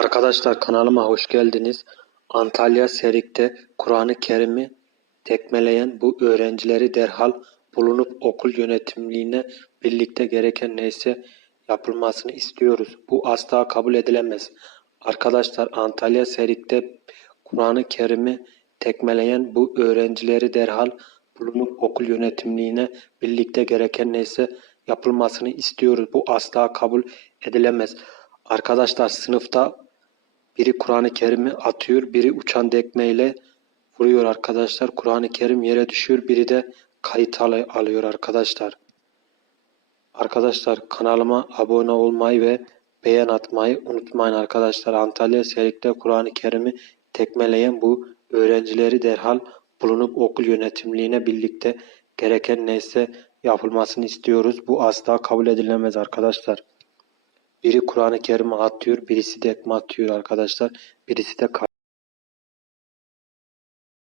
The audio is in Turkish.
Arkadaşlar kanalıma hoş geldiniz. Antalya Serik'te Kur'an-ı Kerim'i tekmeleyen bu öğrencileri derhal bulunup okul yönetimliğine birlikte gereken neyse yapılmasını istiyoruz. Bu asla kabul edilemez. Arkadaşlar Antalya Serik'te Kur'an-ı Kerim'i tekmeleyen bu öğrencileri derhal bulunup okul yönetimliğine birlikte gereken neyse yapılmasını istiyoruz. Bu asla kabul edilemez. Arkadaşlar sınıfta biri Kur'an-ı Kerim'i atıyor, biri uçan tekmeyle vuruyor arkadaşlar. Kur'an-ı Kerim yere düşüyor, biri de kayıt al- alıyor arkadaşlar. Arkadaşlar kanalıma abone olmayı ve beğen atmayı unutmayın arkadaşlar. Antalya Serik'te Kur'an-ı Kerim'i tekmeleyen bu öğrencileri derhal bulunup okul yönetimliğine birlikte gereken neyse yapılmasını istiyoruz. Bu asla kabul edilemez arkadaşlar. Biri Kur'an-ı Kerim'i atıyor, birisi de ekme atıyor arkadaşlar. Birisi de